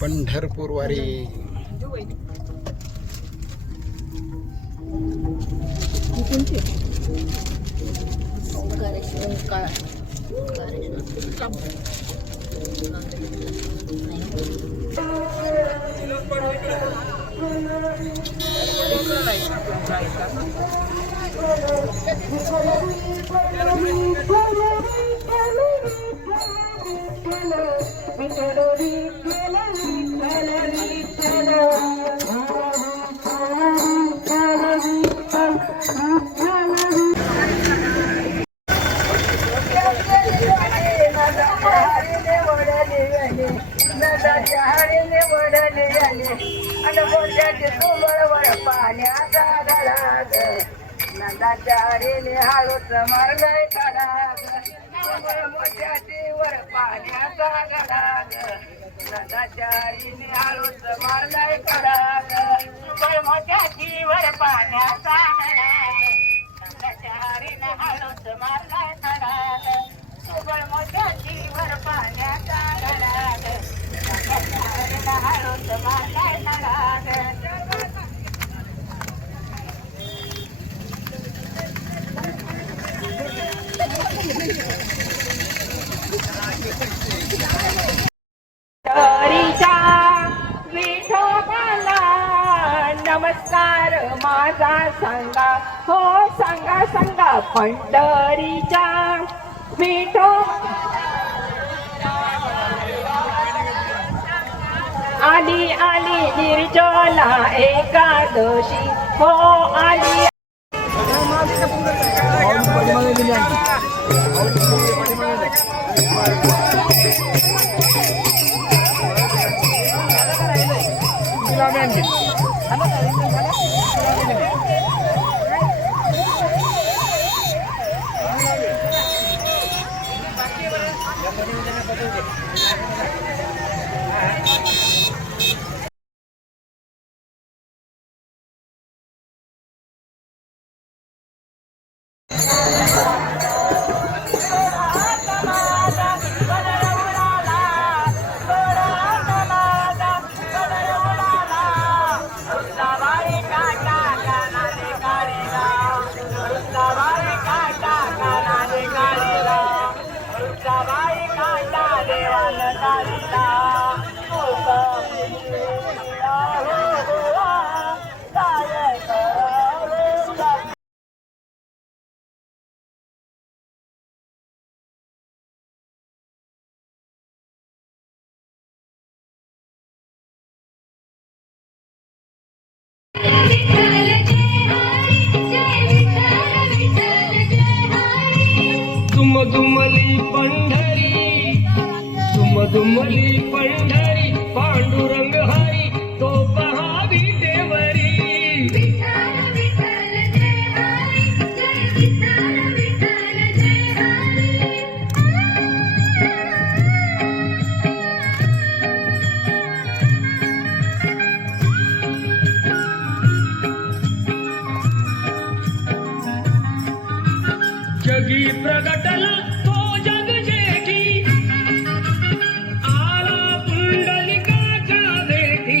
पंढरपूर वारी. नंदाचारीने हाळूच मारलाय काढाग, मोठ्याची वर पाण्याचा गडाग. नंदाचारीने हाळूच मारलाय काढाग, मोठ्याची वर पाण्याचा गडाग. नंदाचारीने हाळूच मारलाय काढाग, मोठ्याची वर पाण्याचा गडाग. नंदाचारीने हाळूच मारलाय काढाग. पंढरीच्या विठोबाला नमस्कार माझा सांगा, हो सांगा सांगा. पंढरीच्या विठो आली आली निर्जला एकादशी, हो आली. दुमदुमली पंढरी, दुमदुमली पंढरी, पांडुरंग हरी तो पहावी देवरी. जगी प्रगटला तो जग जेठी, आला पुंडलिकाच्या भेटी.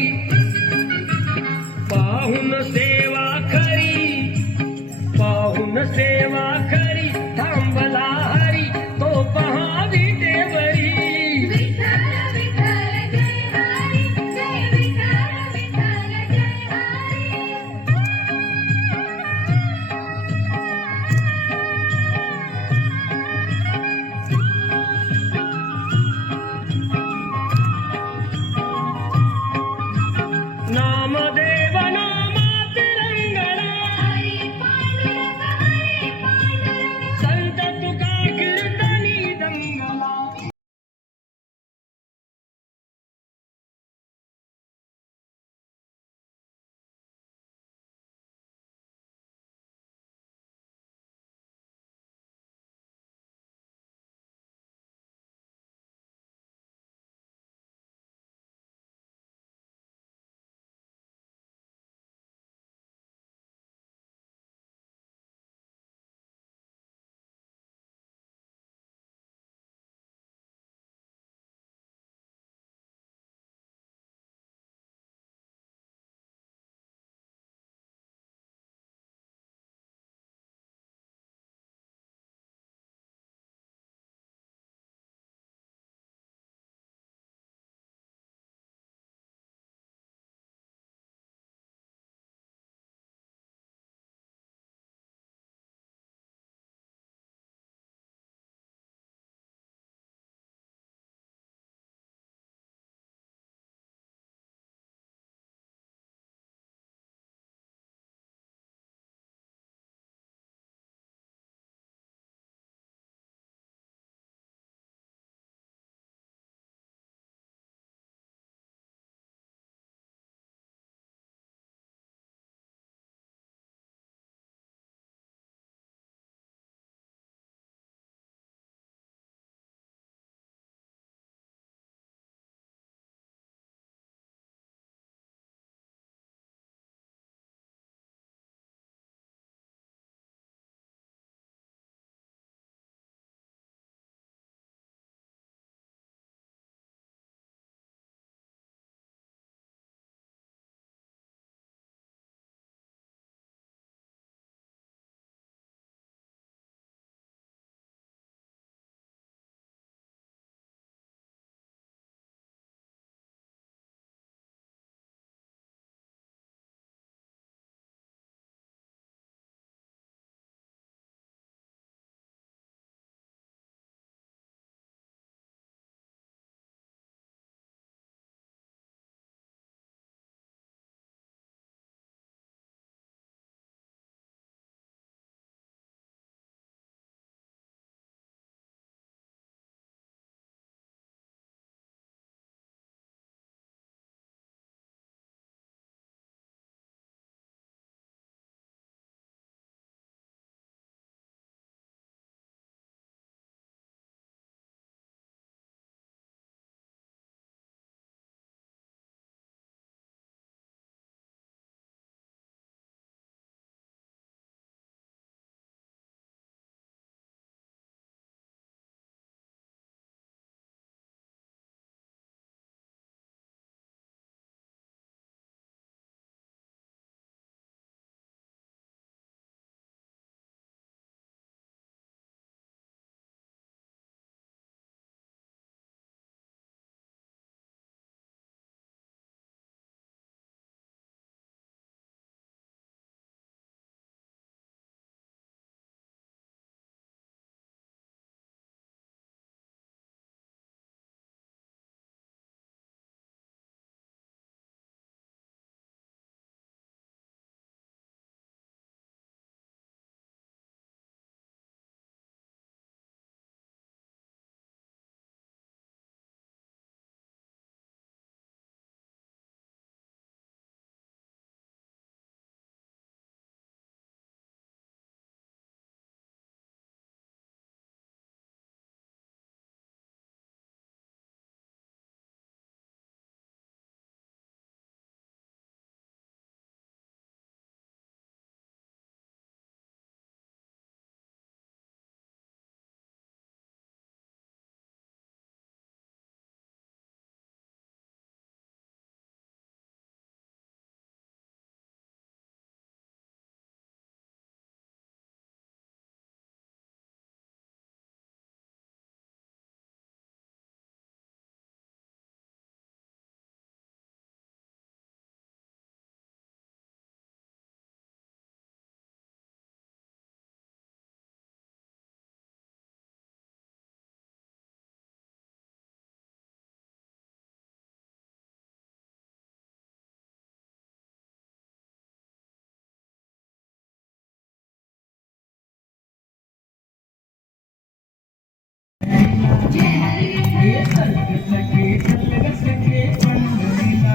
हे सर्व सखे कल्ल सखे पंढरीला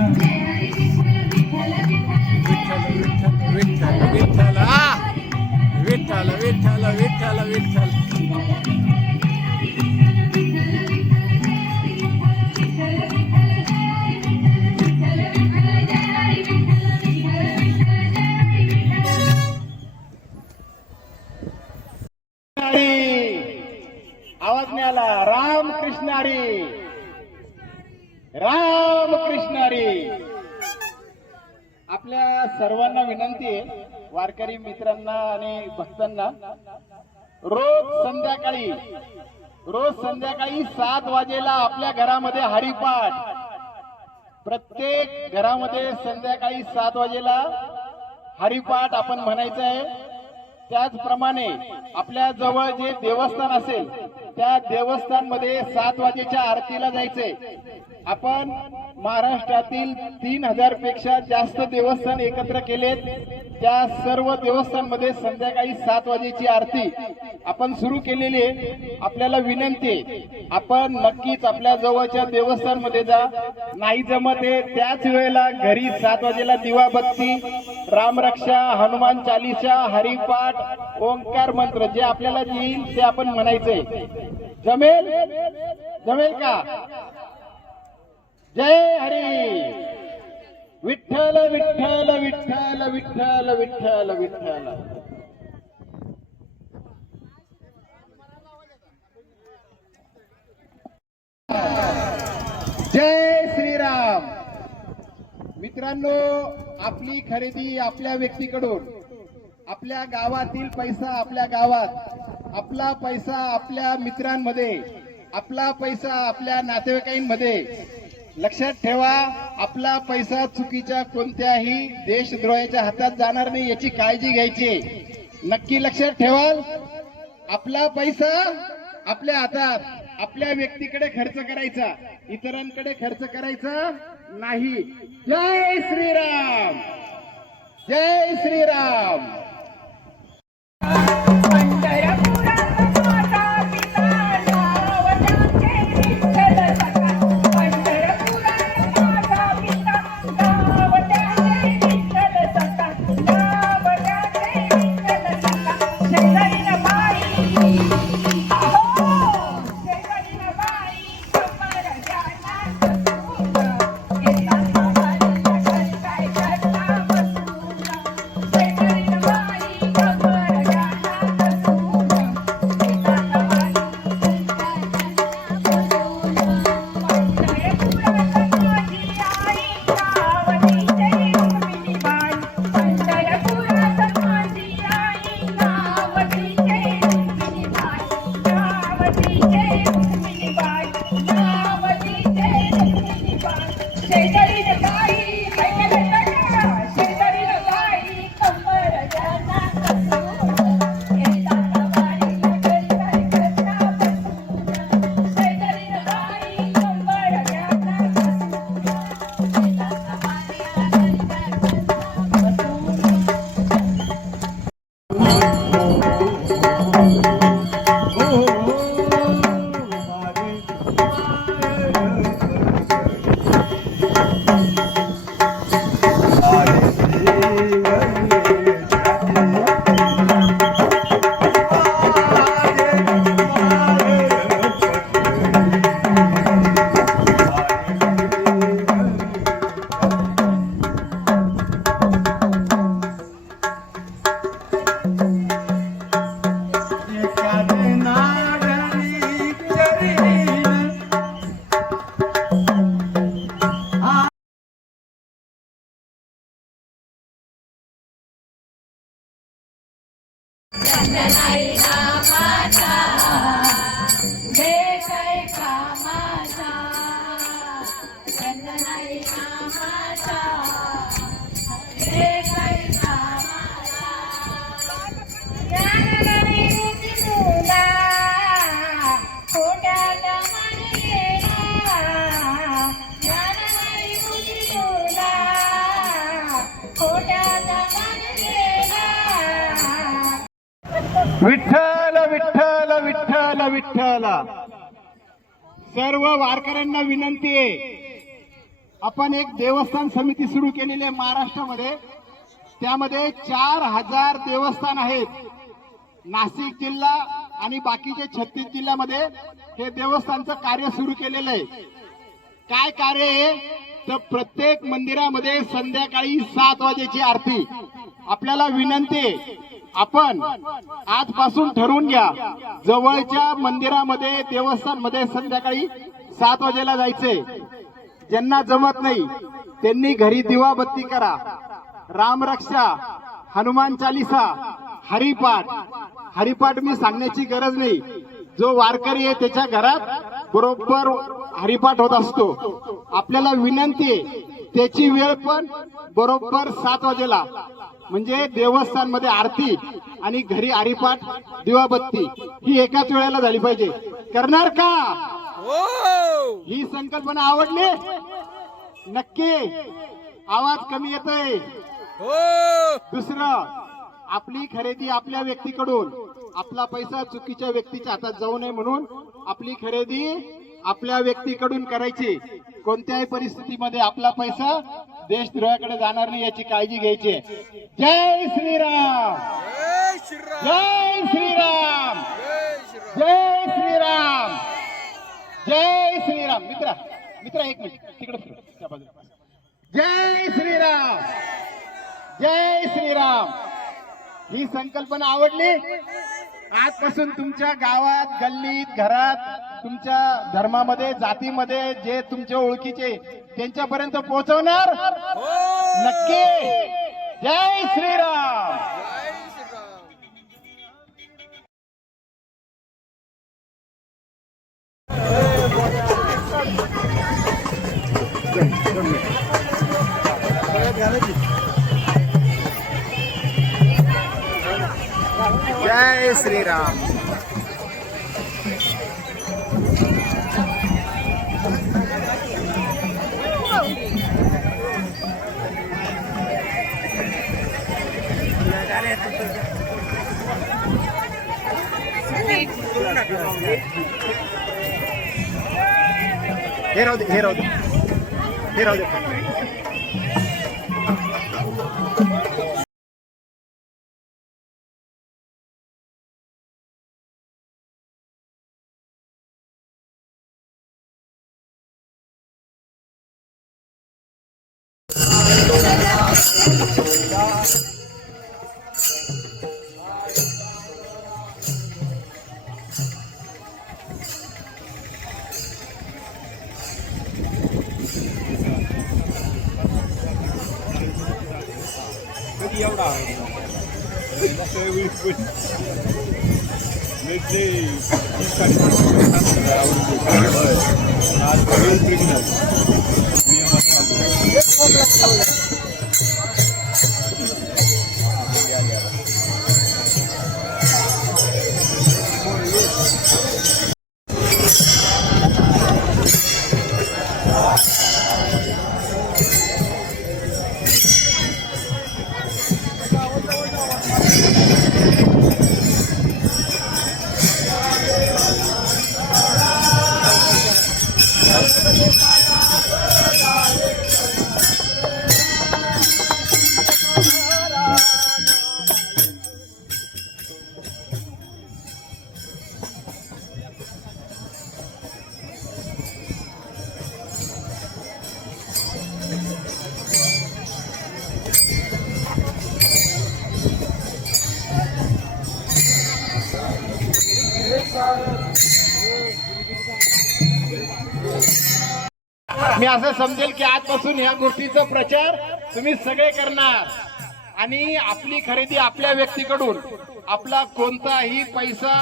विठ्ठल विठ्ठल विठ्ठल विठ्ठल विठ्ठल विठ्ठल आवाज नाही आला. राम कृष्णारी राम कृष्णारी. आपल्या सर्वांना विनंती आहे, वारकरी मित्रांना आणि भक्तांना, रोज संध्याकाळी 7 वाजेला आपल्या घरामध्ये हरिपाठ, प्रत्येक घरामध्ये संध्याकाळी 7 वाजेला हरिपाठ आपण म्हणायचं आहे. त्याचप्रमाणे आपल्या जवळ जे देवस्थान असेल त्या देवस्थानमध्ये 7 वाजेच्या आरतीला जायचंय. आपण महाराष्ट्रातील 3000 पेक्षा जास्त देवस्थान एकत्र केलेत. त्या सर्व देवस्थानमध्ये संध्याकाळी 7 वाजेची आरती आपण सुरू केलेली आहे. आपल्याला विनंती आहे, आपण नक्कीच आपल्या जवळच्या देवस्थानमध्ये जा. नाही जमत आहे त्याच वेळेला घरी 7 वाजेला दिवाबत्ती, रामरक्षा, हनुमान चालीसा, हरिपाठ, ओंकार मंत्र जे आपल्याला येईल ते आपण म्हणायचंय. जमेल जमेल का? जय हरी. विठ्ठल विठ्ठल विठ्ठल विठ्ठल विठ्ठल विठ्ठल. जय श्रीराम. मित्रांनो, आपली खरेदी आपल्या व्यक्तीकडून, आपल्या गावातील पैसा आपल्या गावात, आपला पैसा आपल्या मित्रांमध्ये, आपला पैसा आपल्या नातेवाईकांमध्ये. लक्षात ठेवा, आपला पैसा चुकीच्या कोणत्याही देशद्रोहाच्या हातात जाणार नाही याची काळजी घ्यायची. नक्की लक्षात ठेवाल. आपला पैसा आपल्या हातात, आपल्या व्यक्तीकडे खर्च करायचा, इतरांकडे खर्च करायचा नाही. जय श्रीराम. जय श्रीराम. सर्व वारकऱ्यांना विनंती आहे, आपण एक देवस्थान समिती सुरू केलेली आहे महाराष्ट्रामध्ये. त्यामध्ये 4000 देवस्थान आहेत. नाशिक जिल्हा आणि बाकीचे 36 जिल्ह्यामध्ये हे देवस्थानचं कार्य सुरू केलेलं आहे. काय कार्य आहे तर प्रत्येक मंदिरामध्ये संध्याकाळी 7 वाजेची आरती. आपल्याला विनंती आहे, आपण आजपासून ठरवून घ्या, जवळच्या मंदिरामध्ये देवस्थानमध्ये संध्याकाळी 7 वाजेला जायचंय. ज्यांना जमत नाही त्यांनी घरी दिवाबत्ती करा, रामरक्षा, हनुमान चालीसा, हरिपाठ मी सांगण्याची गरज नाही. जो वारकरी आहे त्याच्या घरात बरोबर हरिपाठ होत असतो. आपल्याला विनंती आहे त्याची वेळ पण बरोबर 7 वाजेला, म्हणजे देवस्थानमध्ये आरती आणि घरी हरिपाठ दिवाबत्ती ही एकाच वेळेला झाली पाहिजे. करणार का? ही संकल्पना आवडली? नक्की. आवाज कमी येतोय. दुसरं, आपली खरेदी आपल्या व्यक्तीकडून, आपला पैसा चुकीच्या व्यक्तीच्या हातात जाऊ नये म्हणून आपली खरेदी आपल्या व्यक्तीकडून करायची. कोणत्याही परिस्थितीमध्ये आपला पैसा देशद्रोहाकडे जाणार नाही याची काळजी घ्यायची. जय श्रीराम, जय श्रीराम, जय श्रीराम, जय श्रीराम. मित्रा एक मिनिट तिकडे फिरा, त्या बाजूला. जय श्रीराम, जय श्रीराम. ही संकल्पना आवडली? आजपासून तुमच्या गावात, गल्लीत, घरात, तुमच्या धर्मामध्ये, जातीमध्ये जे तुमच्या ओळखीचे त्यांच्यापर्यंत पोहोचवणार नक्की. जय श्रीराम. जय श्रीराम. हे राहू दे, हे राहू दे, हे राहू दे. मी असं समजेल की आजपासून ह्या गोष्टीचा प्रचार तुम्ही सगळे करणार आणि आपली खरेदी आपल्या व्यक्तीकडून, आपला कोणताही पैसा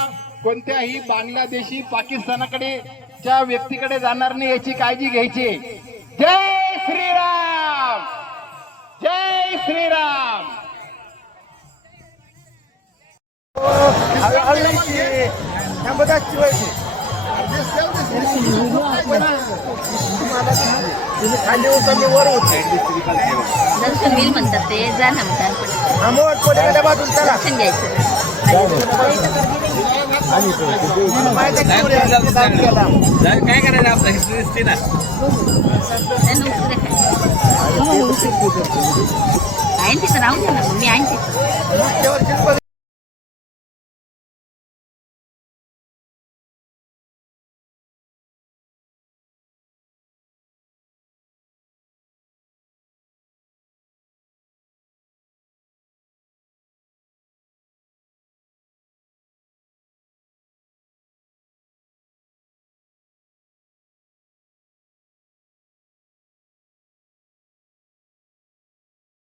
कोणत्याही बांगलादेशी, पाकिस्तानाकडे च्या व्यक्तीकडे जाणार नाही याची काळजी घ्यायची. जय श्रीराम, जय श्रीराम. दर्शन घेईल म्हणतात ते, जा ना म्हणतात दर्शन घ्यायचं. काय करायचं आपलं हिस्ट्री दिसते ना आहे तिथं राहून द्या ना, मी आहे तिथं.